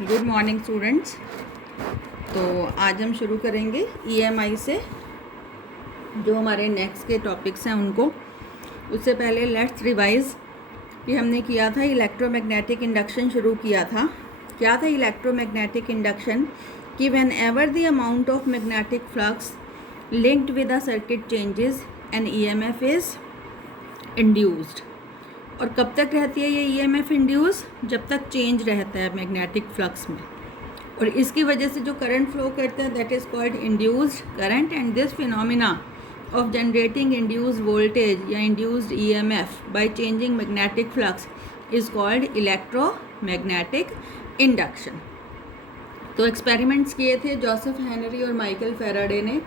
Good morning students. तो आज हम शुरू करेंगे ईएमआई से, जो हमारे नेक्स्ट के टॉपिक्स हैं उनको। उससे पहले लेट्स रिवाइज कि हमने किया था इलेक्ट्रोमैग्नेटिक इंडक्शन शुरू किया था। क्या था इलेक्ट्रोमैग्नेटिक इंडक्शन? कि whenever the amount of magnetic flux linked with a circuit changes an EMF is induced. और कब तक रहती है ये ईएमएफ इंड्यूस? जब तक चेंज रहता है मैग्नेटिक फ्लक्स में, और इसकी वजह से जो करंट फ्लो करता है that is called induced current. And this phenomena of generating induced voltage या induced EMF by changing magnetic flux is called electromagnetic induction. तो एक्सपेरिमेंट्स किए थे जोसेफ हेनरी और माइकल फैराडे ने,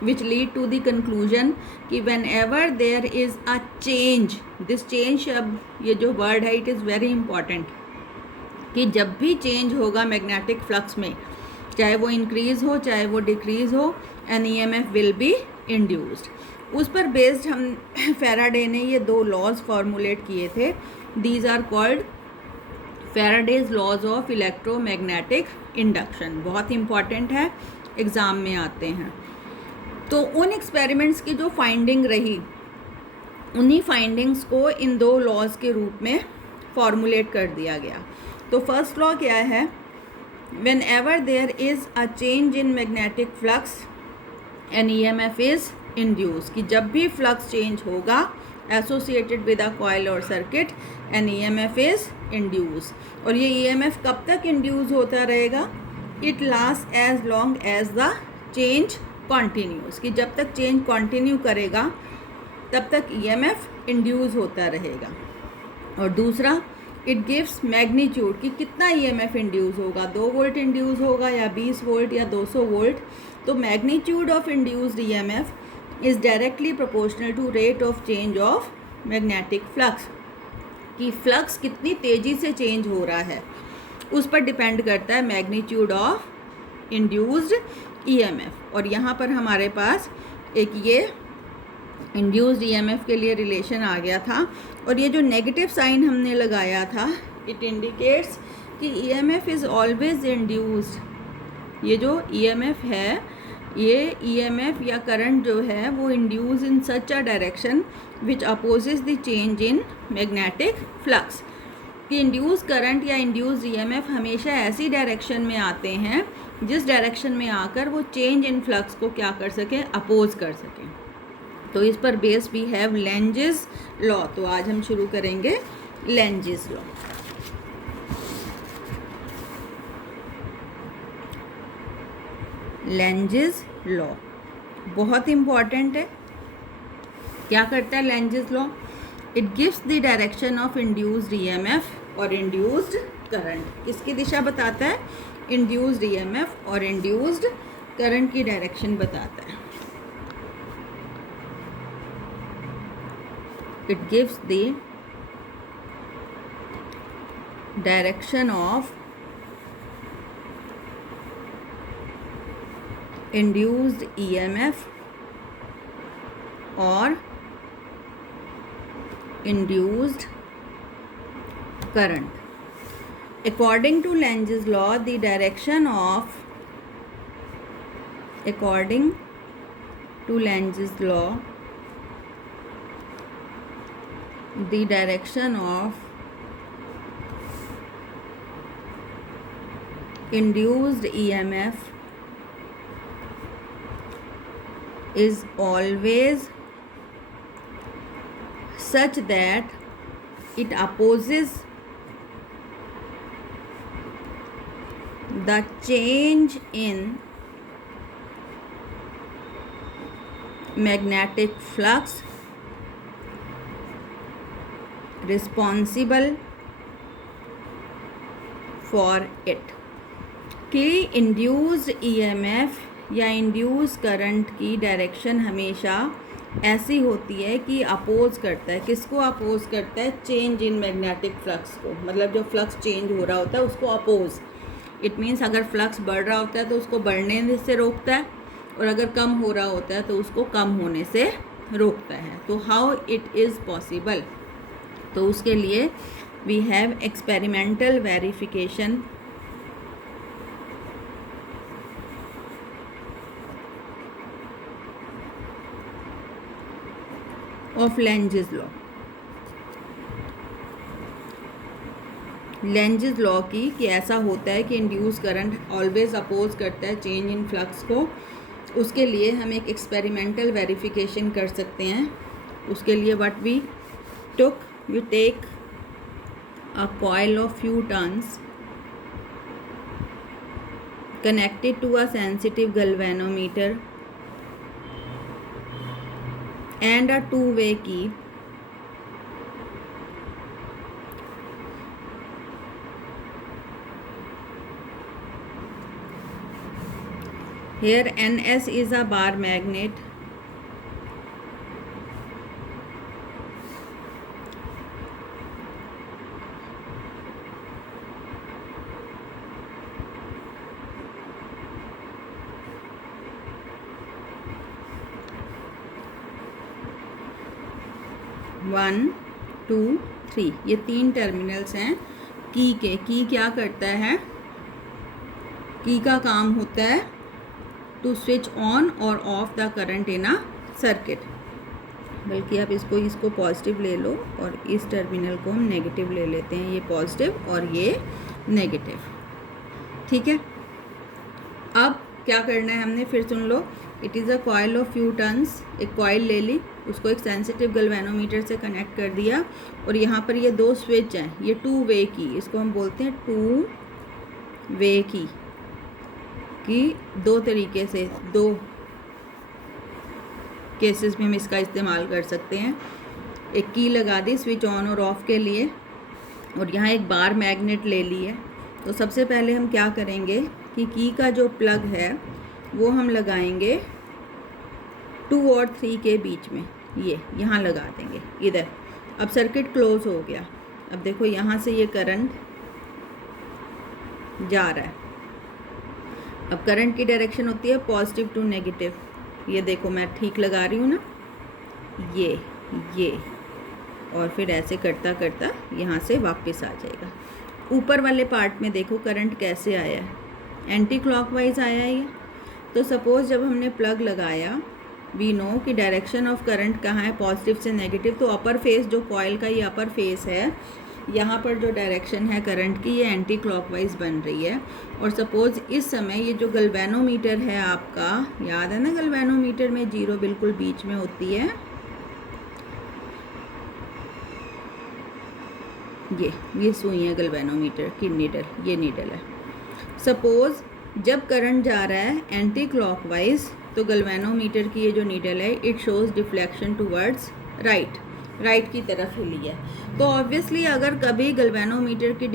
which lead to the conclusion कि whenever there is a change, this change शब्द, ये जो वर्ड है it is very important, कि जब भी चेंज होगा मैग्नेटिक फ्लक्स में, चाहे वो इंक्रीज हो चाहे वो डिक्रीज हो, an EMF will be induced. उस पर बेस्ड हम फैराडे ने ये दो लॉज फॉर्मुलेट किए थे। These are called Faraday's laws of electromagnetic induction. बहुत इंपॉर्टेंट है, एग्ज़ाम में आते हैं। तो उन एक्सपेरिमेंट्स की जो फाइंडिंग रही, उन्हीं फाइंडिंग्स को इन दो लॉज के रूप में फॉर्मुलेट कर दिया गया। तो फर्स्ट लॉ क्या है? Whenever there is a change in magnetic flux an EMF is induce. कि जब भी फ्लक्स चेंज होगा एसोसिएटेड विद अ कॉइल और circuit, an EMF is induce. और ये ईएमएफ कब तक इंड्यूस होता रहेगा? It last as long as the change continues. कि जब तक चेंज कॉन्टिन्यू करेगा तब तक ईएमएफ इंड्यूस होता रहेगा। और दूसरा, इट गिव्स मैग्नीट्यूड, कि कितना ईएमएफ इंड्यूस होगा, 2 वोल्ट इंड्यूस होगा या 20 वोल्ट या 200 वोल्ट। तो magnitude of induced EMF is directly proportional to rate of change of magnetic flux. कि फ्लक्स कितनी तेज़ी से चेंज हो रहा है उस पर डिपेंड करता है मैग्नीट्यूड ऑफ इंड्यूस्ड ईएमएफ। और यहाँ पर हमारे पास एक ये इंड्यूस्ड ईएमएफ के लिए रिलेशन आ गया था। और ये जो नेगेटिव साइन हमने लगाया था, इट इंडिकेट्स कि ईएमएफ इज़ ऑलवेज इंड्यूस्ड। ये जो ईएमएफ है, ये ईएमएफ या करंट जो है वो induce in such a direction which opposes the change in magnetic flux. कि इंड्यूस करंट या इंड्यूस ईएमएफ हमेशा ऐसी डायरेक्शन में आते हैं जिस डायरेक्शन में आकर वो चेंज इन फ्लक्स को क्या कर सकें, अपोज कर सकें। तो इस पर base we have Lenz's law. तो आज हम शुरू करेंगे लेंजेस लॉ। लेंजेस लॉ बहुत इम्पॉर्टेंट है। क्या करता है Lenz's law? It gives the direction of induced EMF और इंड्यूस्ड करंट। किसकी दिशा बताता है? इंड्यूस्ड ईएमएफ और इंड्यूस्ड करंट की डायरेक्शन बताता है। It gives the direction of induced EMF और induced current. According to Lenge's law, the direction of induced EMF is always such that it opposes the change in magnetic flux responsible for it। कि induced EMF या induce current की direction हमेशा ऐसी होती है कि oppose करता है। किसको अपोज करता है? चेंज इन मैग्नेटिक फ्लक्स को। मतलब जो फ्लक्स चेंज हो रहा होता है उसको अपोज। इट मीन्स अगर फ्लक्स बढ़ रहा होता है तो उसको बढ़ने से रोकता है, और अगर कम हो रहा होता है तो उसको कम होने से रोकता है। तो हाउ इट इज़ पॉसिबल? तो उसके लिए we have experimental verification of Lenz's law. Lenz's law की कि ऐसा होता है कि इंड्यूस करंट ऑलवेज अपोज करता है चेंज इन फ्लक्स को। उसके लिए हम एक एक्सपेरिमेंटल वेरिफिकेशन कर सकते हैं। उसके लिए what we took, we take a coil of few turns connected to a sensitive galvanometer and a two-way key. Here NS is a bar magnet. One two three, ये 3 टर्मिनल्स हैं की के। की क्या करता है? की का काम होता है टू स्विच ऑन और of the current in a circuit. बल्कि आप इसको पॉजिटिव ले लो और इस टर्मिनल को हम नेगेटिव ले लेते हैं। ये पॉजिटिव और ये नेगेटिव, ठीक है। अब क्या करना है हमने, फिर सुन लो। It is a coil of few turns, एक कॉइल ले ली, उसको एक सेंसिटिव गैल्वेनोमीटर से कनेक्ट कर दिया और यहाँ पर ये 2 स्विच हैं, ये 2 वे की, इसको हम बोलते हैं 2 वे की। 2 तरीके से, 2 केसेस में हम इसका इस्तेमाल कर सकते हैं। एक की लगा दी स्विच ऑन और ऑफ के लिए और यहाँ एक बार मैग्नेट ले ली है। तो सबसे पहले हम क्या करेंगे कि की का जो प्लग है वो हम लगाएंगे 2 और 3 के बीच में, ये यहाँ लगा देंगे इधर। अब सर्किट क्लोज हो गया। अब देखो यहाँ से ये करंट जा रहा है। अब करंट की डायरेक्शन होती है पॉजिटिव टू नेगेटिव। ये देखो मैं ठीक लगा रही हूँ ना, ये और फिर ऐसे करता करता यहाँ से वापस आ जाएगा। ऊपर वाले पार्ट में देखो करंट कैसे आया है, एंटी क्लॉकवाइज आया है ये। तो सपोज़ जब हमने प्लग लगाया, वी नो कि डायरेक्शन ऑफ करंट कहाँ है, पॉजिटिव से नेगेटिव। तो अपर फेस जो कॉइल का ये अपर फेस है, यहाँ पर जो डायरेक्शन है करंट की, ये एंटी क्लॉकवाइज बन रही है। और सपोज़ इस समय ये जो गैल्वेनोमीटर है आपका, याद है ना गैल्वेनोमीटर में 0 बिल्कुल बीच में होती है, ये सुई है गैल्वेनोमीटर की नीडल, ये नीडल है। सपोज़ जब करंट जा रहा है एंटी क्लॉकवाइज, तो गैल्वेनोमीटर की ये जो नीडल है, it shows deflection towards right की तरफ हिली है। तो ऑब्वियसली अगर कभी गैल्वेनोमीटर की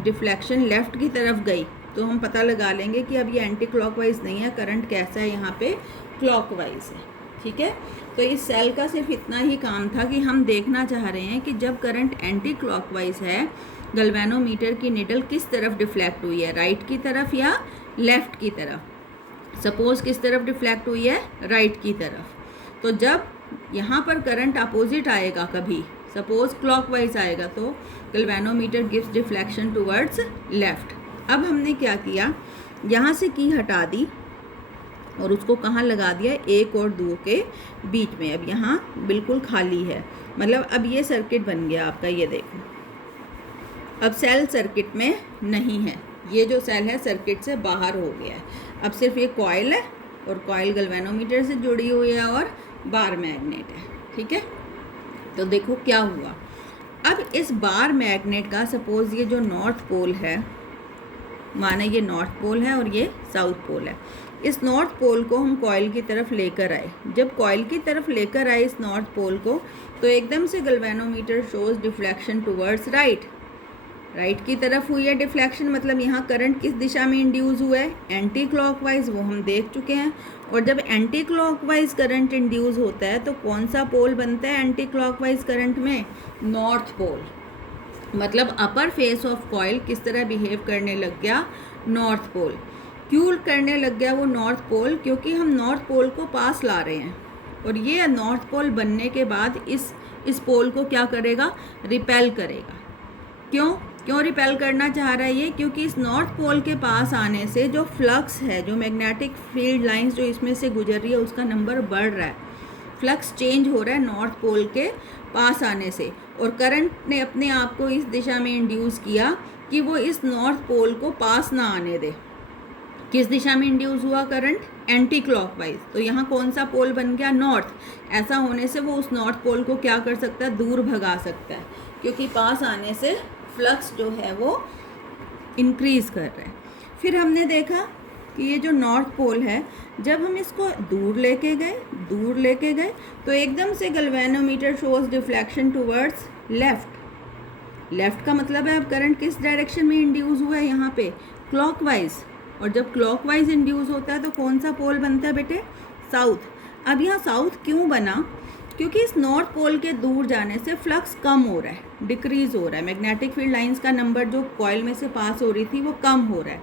डिफ्लेक्शन लेफ़्ट की तरफ गई तो हम पता लगा लेंगे कि अब ये एंटी क्लॉकवाइज नहीं है, करंट कैसा है यहाँ पे, क्लॉकवाइज है, ठीक है। तो इस सेल का सिर्फ इतना ही काम था कि हम देखना चाह रहे हैं कि जब करंट एंटी क्लॉकवाइज है, गैल्वेनोमीटर की निडल किस तरफ डिफ्लेक्ट हुई है, राइट की तरफ या लेफ़्ट की तरफ। सपोज़ किस तरफ डिफ्लेक्ट हुई है, राइट की तरफ। तो जब यहाँ पर करंट अपोजिट आएगा, कभी सपोज़ क्लॉकवाइज आएगा, तो galvanometer gives deflection towards left. अब हमने क्या किया, यहाँ से की हटा दी और उसको कहाँ लगा दिया, 1 और 2 के बीच में। अब यहाँ बिल्कुल खाली है, मतलब अब ये सर्किट बन गया आपका। ये देखो अब सेल सर्किट में नहीं है, ये जो सेल है सर्किट से बाहर हो गया है। अब सिर्फ ये कॉइल है और कॉइल गैल्वेनोमीटर से जुड़ी हुई है और बार मैग्नेट है, ठीक है। तो देखो क्या हुआ। अब इस बार मैग्नेट का सपोज़ ये जो नॉर्थ पोल है, माने ये नॉर्थ पोल है और ये साउथ पोल है, इस नॉर्थ पोल को हम कॉइल की तरफ लेकर आए। जब कॉइल की तरफ लेकर आए इस नॉर्थ पोल को, तो एकदम से galvanometer shows deflection towards right की तरफ हुई है डिफ्लेक्शन। मतलब यहाँ करंट किस दिशा में इंड्यूस हुआ है, एंटी क्लॉकवाइज, वो हम देख चुके हैं। और जब एंटी क्लॉकवाइज करंट इंड्यूस होता है तो कौन सा पोल बनता है एंटी क्लॉकवाइज करंट में, नॉर्थ पोल। मतलब अपर फेस ऑफ कॉइल किस तरह बिहेव करने लग गया, नॉर्थ पोल। क्यों करने लग गया वो नॉर्थ पोल, क्योंकि हम नॉर्थ पोल को पास ला रहे हैं और ये नॉर्थ पोल बनने के बाद इस पोल को क्या करेगा, रिपेल करेगा। क्यों रिपेल करना चाह रहा है ये, क्योंकि इस नॉर्थ पोल के पास आने से जो फ्लक्स है, जो मैग्नेटिक फील्ड लाइंस जो इसमें से गुजर रही है, उसका नंबर बढ़ रहा है। फ्लक्स चेंज हो रहा है नॉर्थ पोल के पास आने से, और करंट ने अपने आप को इस दिशा में इंड्यूस किया कि वो इस नॉर्थ पोल को पास ना आने दे। किस दिशा में इंड्यूस हुआ करंट? Anti clockwise. तो यहाँ कौन सा पोल बन गया? नॉर्थ। ऐसा होने से वो उस नॉर्थ पोल को क्या कर सकता है? दूर भगा सकता है, क्योंकि पास आने से फ्लक्स जो है वो इंक्रीज कर रहा है। फिर हमने देखा कि ये जो नॉर्थ पोल है, जब हम इसको दूर लेके गए तो एकदम से galvanometer shows deflection towards left का मतलब है अब करंट किस डायरेक्शन में इंड्यूस हुआ है? यहाँ पे क्लॉकवाइज। और जब क्लॉकवाइज इंड्यूस होता है तो कौन सा पोल बनता है बेटे? साउथ। अब यहाँ साउथ क्यों बना? क्योंकि इस नॉर्थ पोल के दूर जाने से फ्लक्स कम हो रहा है, डिक्रीज हो रहा है। मैग्नेटिक फील्ड लाइंस का नंबर जो कॉइल में से पास हो रही थी वो कम हो रहा है,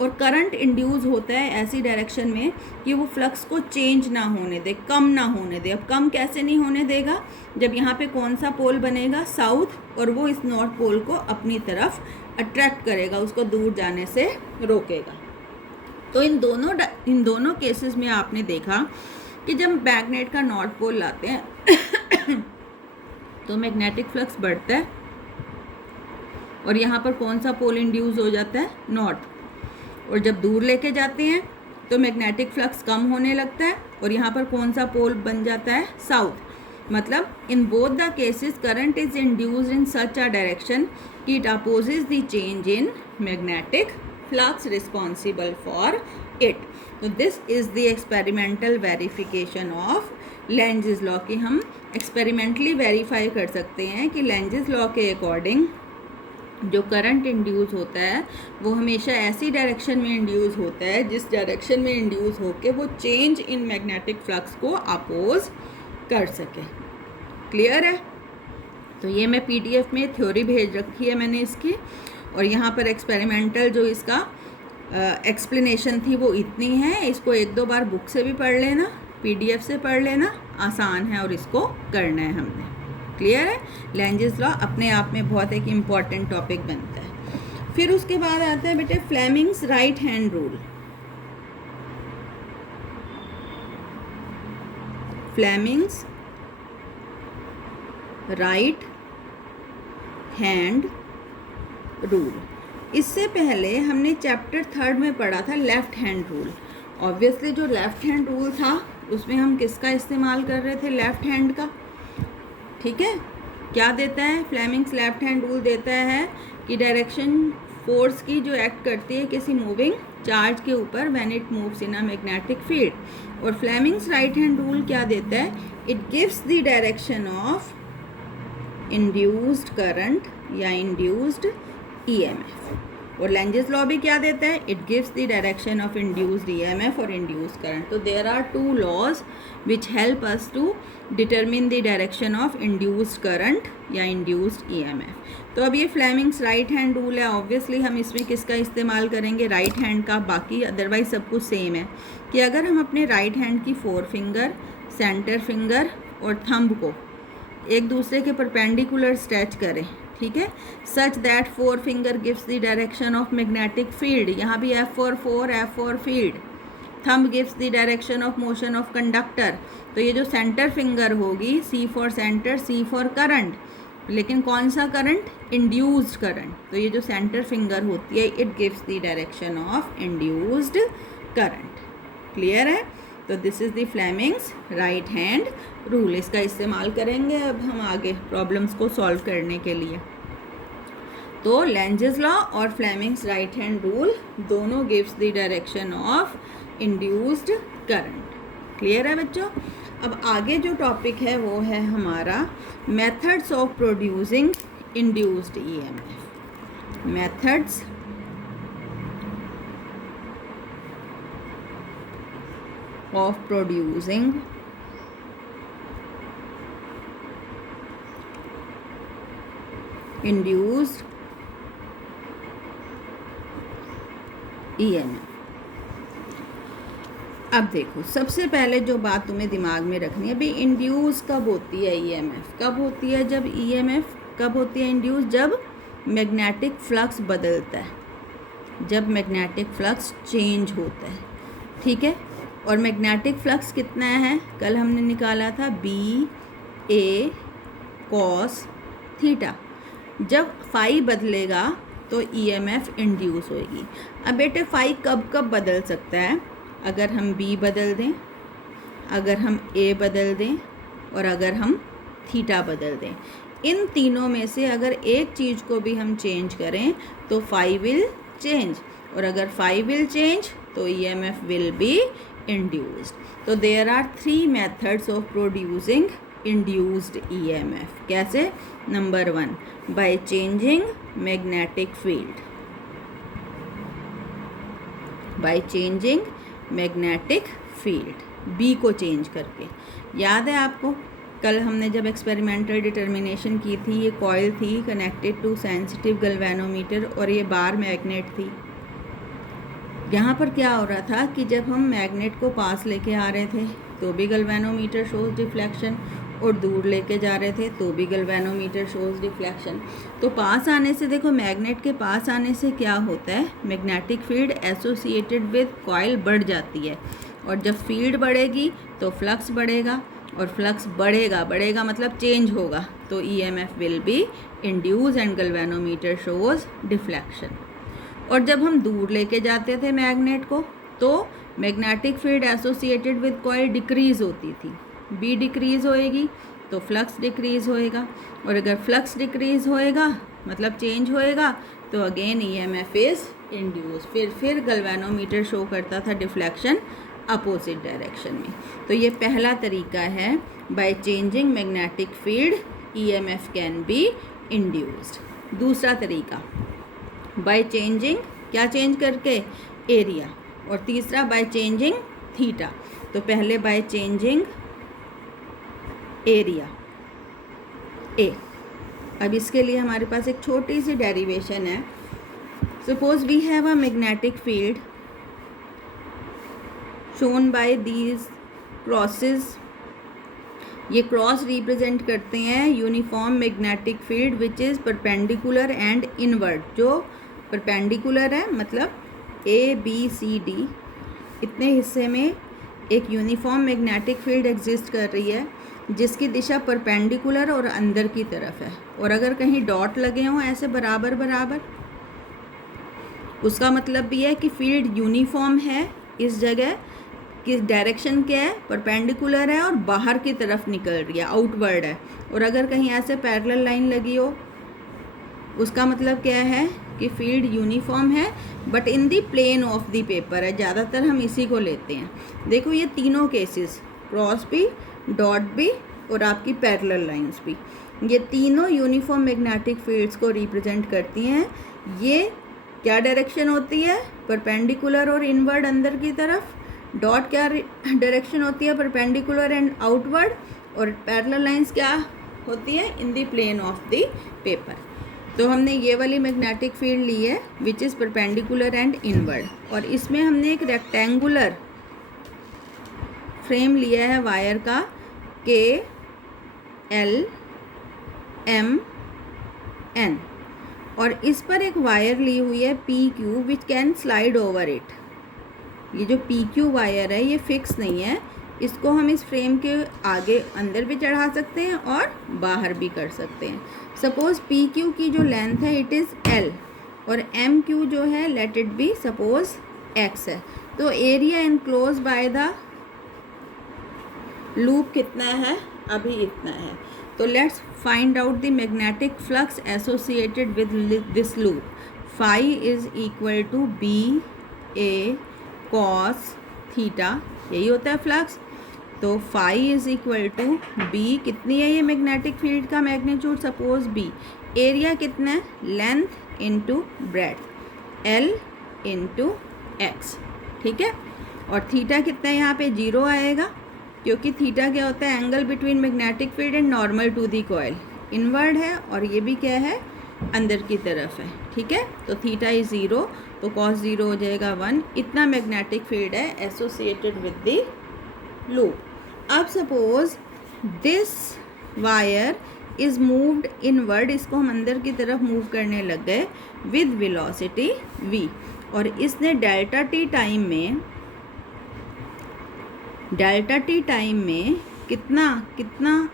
और करंट इंड्यूस होता है ऐसी डायरेक्शन में कि वो फ्लक्स को चेंज ना होने दे, कम ना होने दे। अब कम कैसे नहीं होने देगा? जब यहाँ पे कौन सा पोल बनेगा? साउथ, और वो इस नॉर्थ पोल को अपनी तरफ अट्रैक्ट करेगा, उसको दूर जाने से रोकेगा। तो इन दोनों केसेस में आपने देखा कि जब मैग्नेट का नॉर्थ पोल लाते हैं तो मैग्नेटिक फ्लक्स बढ़ता है, और यहाँ पर कौन सा पोल इंड्यूस हो जाता है? नॉर्थ। और जब दूर लेके जाते हैं तो मैग्नेटिक फ्लक्स कम होने लगता है, और यहाँ पर कौन सा पोल बन जाता है? साउथ। मतलब in both the cases current is induced in such a direction कि it opposes the change in magnetic flux responsible for it. तो this is the experimental verification of Lenz's law, कि हम एक्सपेरिमेंटली वेरीफाई कर सकते हैं कि Lenz's law के according जो करंट इंड्यूस होता है वो हमेशा ऐसी डायरेक्शन में इंड्यूस होता है जिस डायरेक्शन में इंड्यूस होके वो चेंज इन मैग्नेटिक फ्लक्स को अपोज कर सके। क्लियर है? तो ये मैं पीडीएफ में थ्योरी भेज रखी है मैंने इसकी, और यहाँ पर एक्सपेरिमेंटल जो इसका एक्सप्लेनेशन थी वो इतनी है। इसको 1-2 बार बुक से भी पढ़ लेना, पीडीएफ से पढ़ लेना, आसान है और इसको करना है हमने। क्लियर है? लेंजेस लॉ अपने आप में बहुत एक इम्पॉर्टेंट टॉपिक बनता है। फिर उसके बाद आता है बेटे Fleming's right hand rule. Fleming's right hand rule. इससे पहले हमने चैप्टर 3 में पढ़ा था लेफ्ट हैंड रूल। ऑब्वियसली जो लेफ्ट हैंड रूल था उसमें हम किसका इस्तेमाल कर रहे थे? लेफ्ट हैंड का। ठीक है? क्या देता है फ्लेमिंग्स लेफ्ट हैंड रूल? देता है कि डायरेक्शन फोर्स की जो एक्ट करती है किसी मूविंग चार्ज के ऊपर when it moves in a magnetic field. और फ्लेमिंग्स राइट हैंड रूल क्या देता है? It gives the direction of induced current या इंड्यूस्ड ईएमएफ। और लेंजेस लॉ भी क्या देता है? It gives the direction of induced EMF और इंड्यूस्ड करंट। तो there are 2 laws which help us to determine the direction of induced current या induced EMF. तो अब ये फ्लेमिंग्स राइट हैंड रूल है। ऑब्वियसली हम इसमें किसका इस्तेमाल करेंगे? राइट हैंड का। बाकी अदरवाइज सब कुछ सेम है कि अगर हम अपने राइट हैंड की 4 फिंगर, सेंटर फिंगर और थंब को एक दूसरे के परपेंडिकुलर स्ट्रेच करें, ठीक है, such that 4 finger gives the direction of magnetic field. यहाँ भी F for 4, F for field. Thumb gives the direction of motion of conductor. तो ये जो सेंटर फिंगर होगी C for centre, C for current. लेकिन कौन सा करंट? Induced current. तो ये जो सेंटर फिंगर होती है it gives the direction of induced current. Clear है? तो this is the Fleming's right hand rule. इसका इस्तेमाल करेंगे अब हम आगे प्रॉब्लम्स को सॉल्व करने के लिए। तो लेंजेस लॉ और फ्लेमिंग्स राइट हैंड रूल दोनों gives the direction of induced current. Clear है बच्चों? अब आगे जो टॉपिक है वो है हमारा methods of producing induced EMF. Methods of producing induced EMF। अब देखो सबसे पहले जो बात तुम्हें दिमाग में रखनी है भाई, इंड्यूस कब होती है ईएमएफ? कब होती है? जब ईएमएफ कब होती है इंड्यूस? जब मैग्नेटिक फ्लक्स बदलता है, जब मैग्नेटिक फ्लक्स चेंज होता है। ठीक है? और मैग्नेटिक फ्लक्स कितना है, कल हमने निकाला था बी ए कॉस थीटा। जब फाई बदलेगा तो ईएमएफ इंड्यूस होएगी। अब बेटे फाई कब कब बदल सकता है, अगर हम बी बदल दें, अगर हम ए बदल दें और अगर हम थीटा बदल दें। इन तीनों में से अगर एक चीज़ को भी हम चेंज करें तो फाई विल चेंज, और अगर फाई विल चेंज तो ईएमएफ विल बी इंड्यूस्ड। तो there are 3 methods of producing induced EMF. कैसे? Number 1, by changing magnetic field, by changing magnetic field, B को चेंज करके। याद है आपको कल हमने जब एक्सपेरिमेंटल डिटर्मिनेशन की थी, ये कॉइल थी कनेक्टेड टू सेंसिटिव गैल्वेनोमीटर और ये बार मैग्नेट थी। यहाँ पर क्या हो रहा था कि जब हम मैग्नेट को पास लेके आ रहे थे तो भी गैल्वेनोमीटर शोज डिफ्लेक्शन, और दूर लेके जा रहे थे तो भी गैल्वेनोमीटर शोज डिफ्लेक्शन। तो पास आने से देखो, मैग्नेट के पास आने से क्या होता है, magnetic field associated with coil बढ़ जाती है, और जब फील्ड बढ़ेगी तो फ्लक्स बढ़ेगा, और फ्लक्स बढ़ेगा मतलब चेंज होगा, तो EMF will be induce and galvanometer shows deflection. और जब हम दूर लेके जाते थे मैग्नेट को तो magnetic field associated with coil decrease होती थी, बी डिक्रीज़ होएगी तो फ्लक्स डिक्रीज़ होएगा, और अगर फ्लक्स डिक्रीज़ होएगा मतलब चेंज होएगा तो अगेन ईएमएफ इज़ इंड्यूस। फिर गैल्वेनोमीटर शो करता था डिफ्लेक्शन अपोजिट डायरेक्शन में। तो ये पहला तरीका है, bye changing magnetic field EMF can be induced. दूसरा तरीका, बाय चेंजिंग, क्या चेंज करके, एरिया, और तीसरा बाय चेंजिंग थीटा। तो पहले बाय चेंजिंग एरिया ए। अब इसके लिए हमारे पास एक छोटी सी डेरिवेशन है। Suppose we have a magnetic field shown by these crosses. ये क्रॉस रिप्रेजेंट करते हैं uniform magnetic field which is perpendicular and inward. जो परपेंडिकुलर है मतलब ए बी सी डी इतने हिस्से में एक यूनिफॉर्म मैग्नेटिक फील्ड एग्जिस्ट कर रही है जिसकी दिशा परपेंडिकुलर और अंदर की तरफ है, और अगर कहीं डॉट लगे हों ऐसे बराबर बराबर, उसका मतलब भी है कि फील्ड यूनिफॉर्म है इस जगह, किस डायरेक्शन क्या है, परपेंडिकुलर है और बाहर की तरफ निकल रही है, आउटवर्ड है। और अगर कहीं ऐसे पैरेलल लाइन लगी हो उसका मतलब क्या है कि फील्ड यूनिफॉर्म है but in the plane of the paper है। ज़्यादातर हम इसी को लेते हैं। देखो ये तीनों केसेस, क्रॉस भी, डॉट भी और आपकी पैरेलल लाइंस भी, ये तीनों यूनिफॉर्म मैग्नेटिक फील्ड्स को रिप्रेजेंट करती हैं। ये क्या डायरेक्शन होती है, परपेंडिकुलर और इनवर्ड अंदर की तरफ। डॉट क्या डायरेक्शन होती है, परपेंडिकुलर एंड आउटवर्ड। और पैरेलल लाइंस क्या होती है, इन the plane of the paper. तो हमने ये वाली मैग्नेटिक फील्ड ली है which is perpendicular and inward, और इसमें हमने एक रेक्टेंगुलर फ्रेम लिया है वायर का के एल एम एन, और इस पर एक वायर ली हुई है P Q which can slide over it. ये जो पी क्यू वायर है ये फिक्स नहीं है, इसको हम इस फ्रेम के आगे अंदर भी चढ़ा सकते हैं और बाहर भी कर सकते हैं। सपोज़ पी क्यू की जो लेंथ है इट इज़ एल, और एम क्यू जो है let it be suppose X है। तो area enclose by the loop कितना है, अभी इतना है। तो let's find out the magnetic flux associated with this loop. Phi is equal to B A cos theta, यही होता है फ्लक्स। तो phi is equal to B, कितनी है ये मैग्नेटिक फील्ड का मैग्नीट्यूड, सपोज बी। एरिया कितना है, length into breadth, L into x, ठीक है। और थीटा कितना है, यहाँ पे 0 आएगा क्योंकि थीटा क्या होता है, angle between magnetic field and normal to the coil. Inward है और ये भी क्या है, अंदर की तरफ है, ठीक है। तो थीटा इज 0, तो कॉस 0 हो जाएगा 1। इतना मैग्नेटिक फील्ड है एसोसिएटेड विद द लूप। अब suppose this wire is moved inward, इसको हम अंदर की तरफ मूव करने लग गए विद वेलोसिटी v, और इसने डेल्टा टी टाइम में डेल्टा टी टाइम में कितना कितना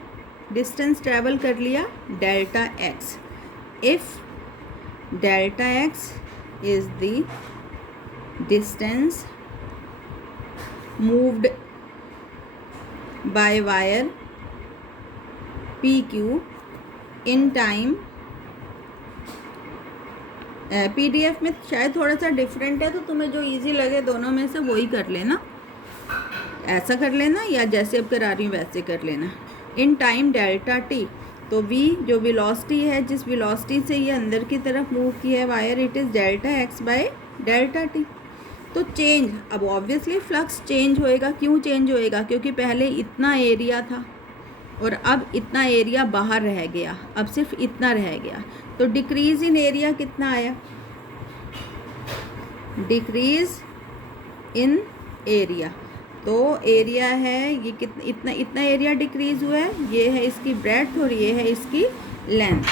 डिस्टेंस ट्रैवल कर लिया, delta x. If delta x is the distance moved by wire P Q in time, PDF में शायद थोड़ा सा डिफरेंट है, तो तुम्हें जो इजी लगे दोनों में से वही कर लेना, ऐसा कर लेना या जैसे अब करा रही हूँ वैसे कर लेना। इन टाइम डेल्टा टी, तो वी जो वेलोसिटी है, जिस वेलोसिटी से ये अंदर की तरफ मूव किया है wire, it is delta x by delta T. तो चेंज, अब ऑब्वियसली फ्लक्स चेंज होएगा। क्यों चेंज होएगा? क्योंकि पहले इतना एरिया था और अब इतना एरिया बाहर रह गया, अब सिर्फ इतना रह गया। तो डिक्रीज इन एरिया कितना आया? डिक्रीज इन एरिया, तो एरिया है ये कितना, इतना एरिया डिक्रीज हुआ है, ये है इसकी ब्रेड्थ और ये है इसकी लेंथ,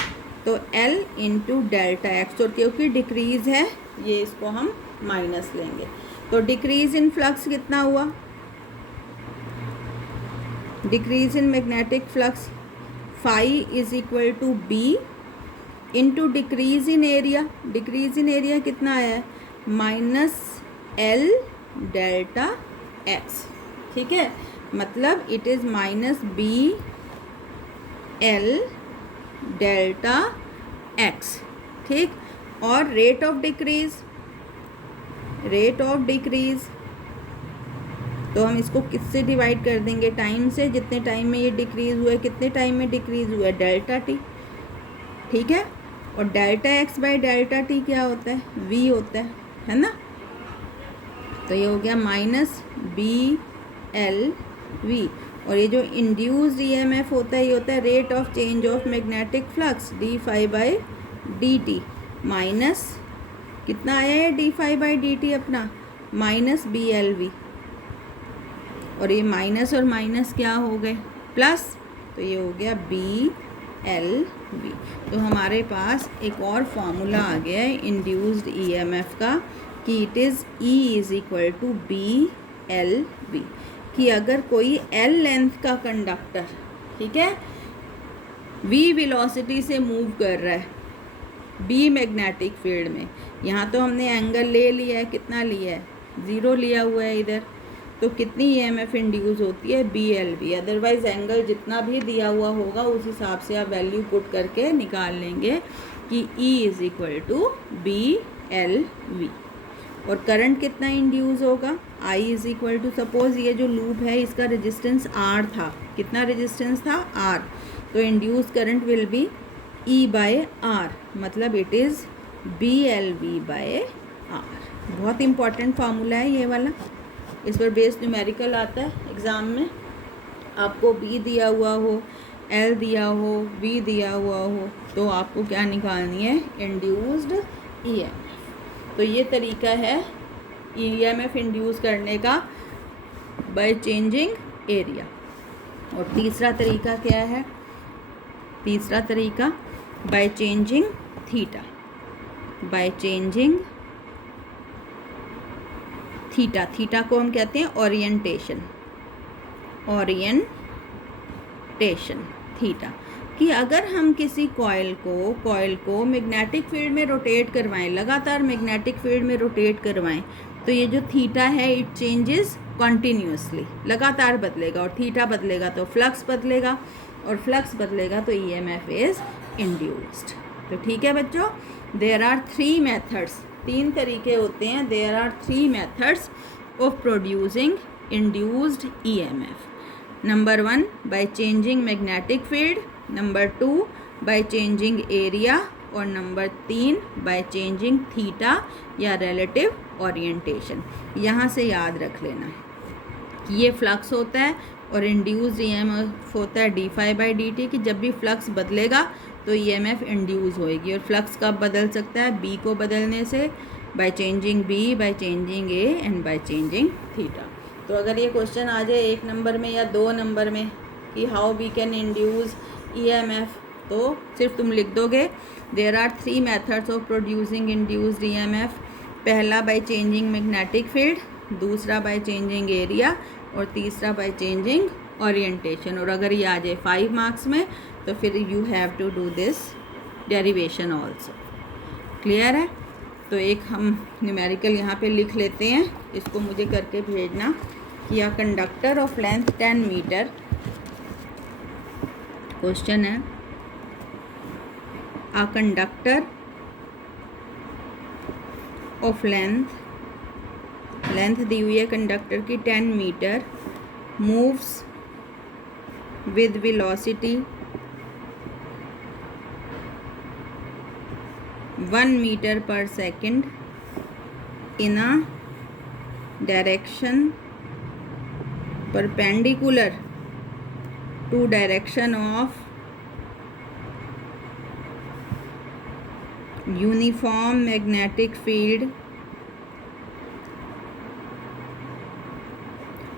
तो L इंटू डेल्टा एक्स। और क्योंकि डिक्रीज है ये इसको हम माइनस लेंगे, तो डिक्रीज इन फ्लक्स कितना हुआ? Decrease in magnetic flux phi is equal to B into decrease in area. Decrease in area कितना आया है? Minus L delta X. ठीक है, मतलब it is minus B L delta X. ठीक, और rate of decrease, rate of decrease तो हम इसको किससे डिवाइड कर देंगे? टाइम से। जितने टाइम में ये डिक्रीज हुआ है, कितने टाइम में डिक्रीज हुआ है? Delta T. ठीक है, और delta x by delta T क्या होता है? वी होता है ना। तो ये हो गया माइनस बी एल वी, और ये जो इंड्यूस्ड ईएमएफ होता है ये होता है rate of change of magnetic flux d phi by d t, minus कितना आया है d phi by d t अपना? माइनस बी एल वी, और ये माइनस और माइनस क्या हो गए? प्लस, तो ये हो गया बी एल वी। तो हमारे पास एक और फॉर्मूला आ गया है इंड्यूस्ड ईएमएफ का कि it is E is equal to B L V, कि अगर कोई L लेंथ का कंडक्टर, ठीक है, V वेलोसिटी से मूव कर रहा है B मैग्नेटिक फील्ड में, यहाँ तो हमने एंगल ले लिया है, कितना लिया है? 0 लिया हुआ है इधर, तो कितनी ईएमएफ इंड्यूस होती है? B L V. Otherwise angle जितना भी दिया हुआ होगा उस हिसाब से आप वैल्यू पुट करके निकाल लेंगे कि E is equal to B L V. और करंट कितना इंड्यूस होगा? I is equal to, suppose ये जो लूप है इसका रेजिस्टेंस R था, कितना रेजिस्टेंस था? R, तो induce current will be E by R, मतलब it is B L V by R। बहुत इंपॉर्टेंट फार्मूला है ये वाला, इस पर बेस्ड न्यूमेरिकल आता है एग्ज़ाम में। आपको B दिया हुआ हो, L दिया हो, V दिया हुआ हो, तो आपको क्या निकालनी है? Induced EMF. तो ये तरीका है ईएमएफ इंड्यूस करने का बाय चेंजिंग एरिया। और तीसरा तरीका क्या है? तीसरा तरीका bye changing theta, bye changing theta. Theta को हम कहते हैं ओरिएंटेशन, ओरिएंटेशन थीटा, कि अगर हम किसी कॉइल को मैग्नेटिक फील्ड में रोटेट करवाएं, लगातार मैग्नेटिक फील्ड में रोटेट करवाएं, तो ये जो थीटा है इट चेंजेस कॉन्टीन्यूसली, लगातार बदलेगा, और थीटा बदलेगा तो फ्लक्स बदलेगा, और फ्लक्स बदलेगा तो ईएमएफ इज इंड्यूस्ड। तो ठीक है बच्चों, देयर आर 3 मेथड्स, 3 तरीके होते हैं, there are 3 methods of producing induced EMF. Number 1 by changing magnetic field, number 2 by changing area, और नंबर 3 बाय चेंजिंग थीटा या रिलेटिव ओरिएंटेशन। यहाँ से याद रख लेना कि ये फ्लक्स होता है और इंड्यूस्ड ईएमएफ होता है d phi by d t, कि जब भी फ्लक्स बदलेगा तो ईएमएफ इंड्यूस होएगी। और फ्लक्स कब बदल सकता है? बी को बदलने से, by changing B, by changing A and by changing theta. तो अगर ये क्वेश्चन आ जाए 1 नंबर में या 2 नंबर में कि how we can induce EMF, तो सिर्फ तुम लिख दोगे there are 3 methods of producing induced EMF. पहला बाय चेंजिंग मैग्नेटिक फील्ड, दूसरा बाय चेंजिंग एरिया, और तीसरा बाय चेंजिंग ओरिएंटेशन। और अगर ये आ जाए 5 मार्क्स में तो फिर you have to do this derivation also. Clear है? तो एक हम न्यूमेरिकल यहाँ पे लिख लेते हैं, इसको मुझे करके भेजना कि a conductor of length 10 metre, question है अ कंडक्टर ऑफ लेंथ दी हुई है कंडक्टर की 10 metre, moves with velocity 1 metre per second in a direction perpendicular to direction of uniform magnetic field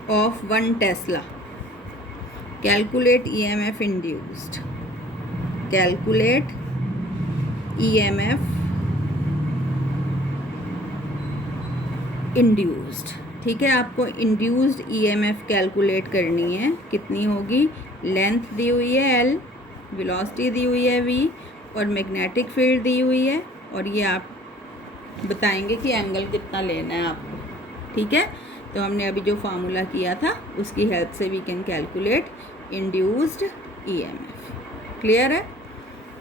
of 1 Tesla. Calculate EMF induced. Calculate EMF induced. ठीक है, आपको induced EMF calculate करनी है। कितनी होगी? लेंथ दी हुई है एल, वेलोसिटी दी हुई है वी, और मैग्नेटिक फील्ड दी हुई है, और ये आप बताएंगे कि एंगल कितना लेना है आपको। ठीक है, तो हमने अभी जो फार्मूला किया था उसकी हेल्प से we can calculate induced EMF. Clear है?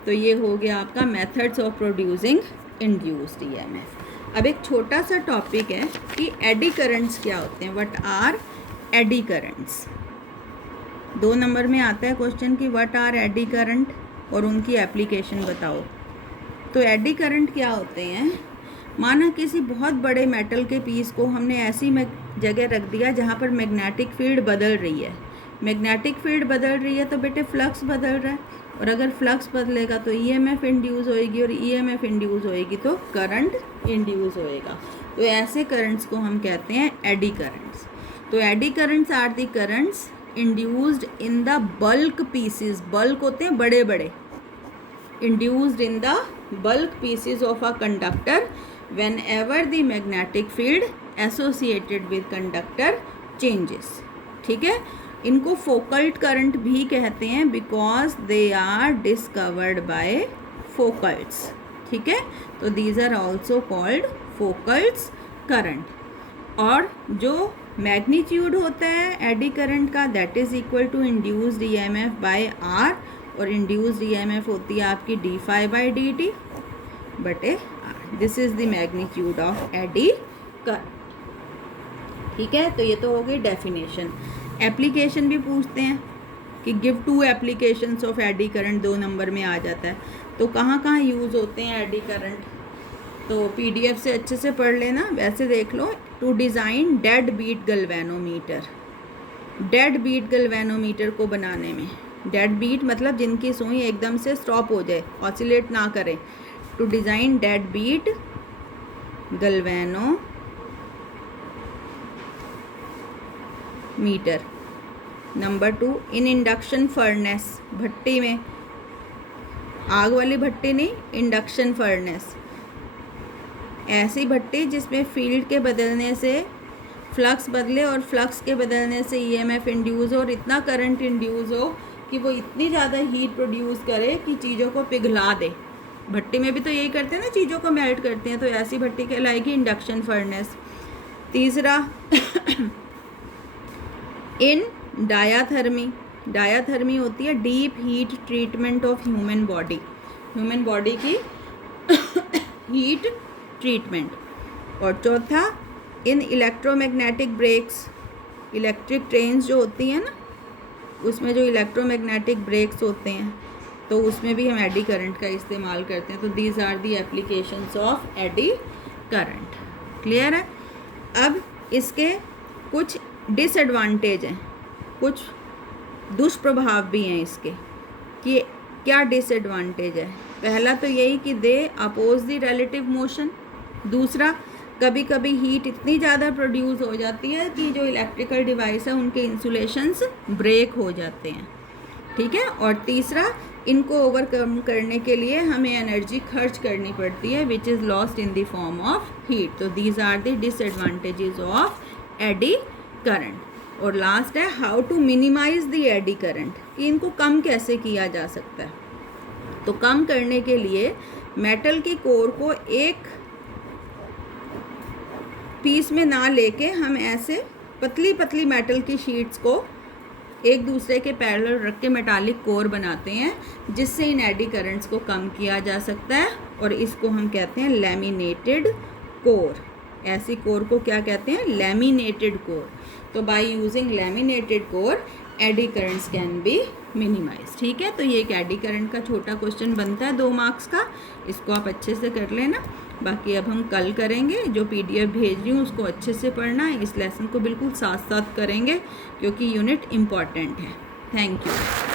तो ये हो गया आपका methods of producing induced EMF. अब एक छोटा सा टॉपिक है कि एडी करंट्स क्या होते हैं। What are eddy currents? 2 नंबर में आता है क्वेश्चन कि व्हाट आर एडी करंट और उनकी एप्लीकेशन बताओ। तो एडी करंट क्या होते हैं? माना किसी बहुत बड़े मेटल के पीस को हमने ऐसी जगह रख दिया जहाँ पर मैग्नेटिक फील्ड बदल रही है। मैग्नेटिक फील्ड बदल रही है तो बेटे फ्लक्स बदल रहा है, और अगर फ्लक्स बदलेगा तो ईएमएफ इंड्यूस होएगी, और ईएमएफ इंड्यूस होएगी तो करंट इंड्यूस होएगा। तो ऐसे करंट्स को हम कहते हैं एडी करंट्स। तो eddy currents are the currents induced in the bulk pieces. Bulk होते हैं बड़े बड़े। Induced in the bulk pieces of a conductor whenever the magnetic field associated with conductor changes. ठीक है, इनको फोकल्ट करंट भी कहते हैं because they are discovered by Foucault's. ठीक है, तो these are also called Foucault's current. और जो मैग्नीट्यूड होता है एडी करंट का that is equal to induced EMF by R, और इंड्यूस्ड ईएमएफ होती है आपकी d∅/dt बटे R. This is the magnitude of eddy current. ठीक है, तो ये तो हो गई डेफिनेशन। एप्लीकेशन भी पूछते हैं कि give 2 applications of eddy current, 2 नंबर में आ जाता है। तो कहाँ कहाँ यूज़ होते हैं एडी करंट? तो पीडीएफ से अच्छे से पढ़ लेना। वैसे देख लो, to design dead beat galvanometer. Dead beat galvanometer को बनाने में, डेड बीट मतलब जिनकी सुई एकदम से स्टॉप हो जाए, ऑसिलेट ना करे। To design dead beat galvanometer. Number 2, in induction furnace, भट्टी में, आग वाली भट्टी नहीं, इंडक्शन फर्नेस, ऐसी भट्टी जिसमें फील्ड के बदलने से फ्लक्स बदले और फ्लक्स के बदलने से ईएमएफ इंड्यूस हो और इतना करंट इंड्यूस हो कि वो इतनी ज़्यादा हीट प्रोड्यूस करे कि चीज़ों को पिघला दे। भट्टी में भी तो यही करते हैं ना, चीज़ों को मेल्ट करते हैं, तो ऐसी भट्टी कहलाएगी इंडक्शन फर्नेस। तीसरा इन डायाथर्मी। डायाथर्मी होती है deep heat treatment of human body, human body की हीट ट्रीटमेंट। और चौथा इन इलेक्ट्रोमैग्नेटिक ब्रेक्स, इलेक्ट्रिक ट्रेन्स जो होती हैं ना, उसमें जो इलेक्ट्रोमैग्नेटिक ब्रेक्स होते हैं तो उसमें भी हम एडी करंट का इस्तेमाल करते हैं। तो these are the applications of eddy current. Clear है? अब इसके कुछ डिसएडवांटेज हैं, कुछ दुष्प्रभाव भी हैं इसके। कि क्या डिसएडवांटेज है? पहला तो यही कि दे अपोज द रिलेटिव मोशन। दूसरा, कभी कभी हीट इतनी ज़्यादा प्रोड्यूस हो जाती है कि जो इलेक्ट्रिकल डिवाइस है उनके इंसुलेशंस ब्रेक हो जाते हैं। ठीक है, और तीसरा, इनको ओवरकम करने के लिए हमें एनर्जी खर्च करनी पड़ती है which is lost in the form of heat. तो these are the disadvantages of eddy current. और लास्ट है how to minimize the eddy current, कि इनको कम कैसे किया जा सकता है। तो कम करने के लिए मेटल की कोर को एक पीस में ना लेके हम ऐसे पतली पतली मेटल की शीट्स को एक दूसरे के पैरेलल रख के मेटालिक कोर बनाते हैं, जिससे इन एडी करंट्स को कम किया जा सकता है। और इसको हम कहते हैं लैमिनेटेड कोर। ऐसी कोर को क्या कहते हैं? Laminated core. तो by using laminated core eddy currents can be minimize. ठीक है, तो ये एक एडी करंट का छोटा क्वेश्चन बनता है 2 मार्क्स का, इसको आप अच्छे से कर लेना। बाकी अब हम कल करेंगे, जो PDF भेज रही हूँ उसको अच्छे से पढ़ना, इस लेसन को बिल्कुल साथ साथ करेंगे क्योंकि यूनिट इम्पॉर्टेंट है। Thank you.